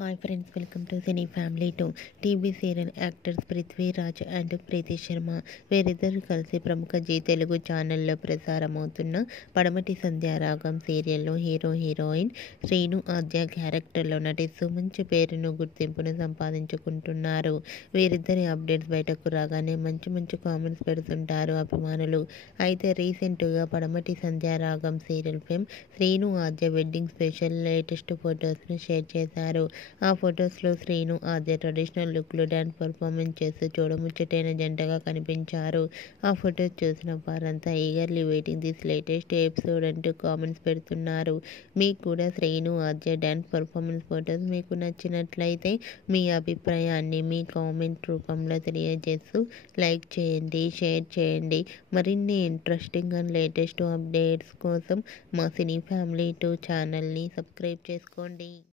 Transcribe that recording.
Hi friends, welcome to cine family 2. TV serial actors Prithviraj and Preethi Sharma వీరిద్దరూ కలిసి ప్రముఖ G Telugu ఛానల్లో ప్రసారమవుతున్న పడమటి సంధ్యారాగం సీరియల్లో హీరోయిన్ శ్రీను ఆద్య క్యారెక్టర్లో నటిస్తూ మంచి పేరును గుర్తింపును సంపాదించుకుంటున్నారు. వీరిద్దరి అప్డేట్స్ బయటకు రాగానే మంచి కామెంట్స్ పెడుతుంటారు అభిమానులు. అయితే రీసెంట్గా పడమటి సంధ్యారాగం సీరియల్ ఫేమ్ శ్రీను ఆద్య వెడ్డింగ్ స్పెషల్ లేటెస్ట్ ఫొటోస్ను షేర్ చేశారు. ఆ ఫొటోస్లో శ్రీను ఆద్య ట్రెడిషనల్ లుక్లో డ్యాన్స్ పర్ఫార్మెన్స్ చేస్తూ చూడముచ్చటైన జంటగా కనిపించారు. ఆ ఫొటోస్ చూసిన వారంతా eagerly waiting this latest episode అంటూ కామెంట్స్ పెడుతున్నారు. మీకు కూడా శ్రీను ఆద్య డ్యాన్స్ పర్ఫార్మెన్స్ ఫొటోస్ మీకు నచ్చినట్లయితే మీ అభిప్రాయాన్ని మీ కామెంట్ రూపంలో తెలియజేస్తూ లైక్ చేయండి, షేర్ చేయండి. మరిన్ని ఇంట్రెస్టింగ్ అండ్ లేటెస్ట్ అప్డేట్స్ కోసం మా సినీ ఫ్యామిలీ 2 ఛానల్ని సబ్స్క్రైబ్ చేసుకోండి.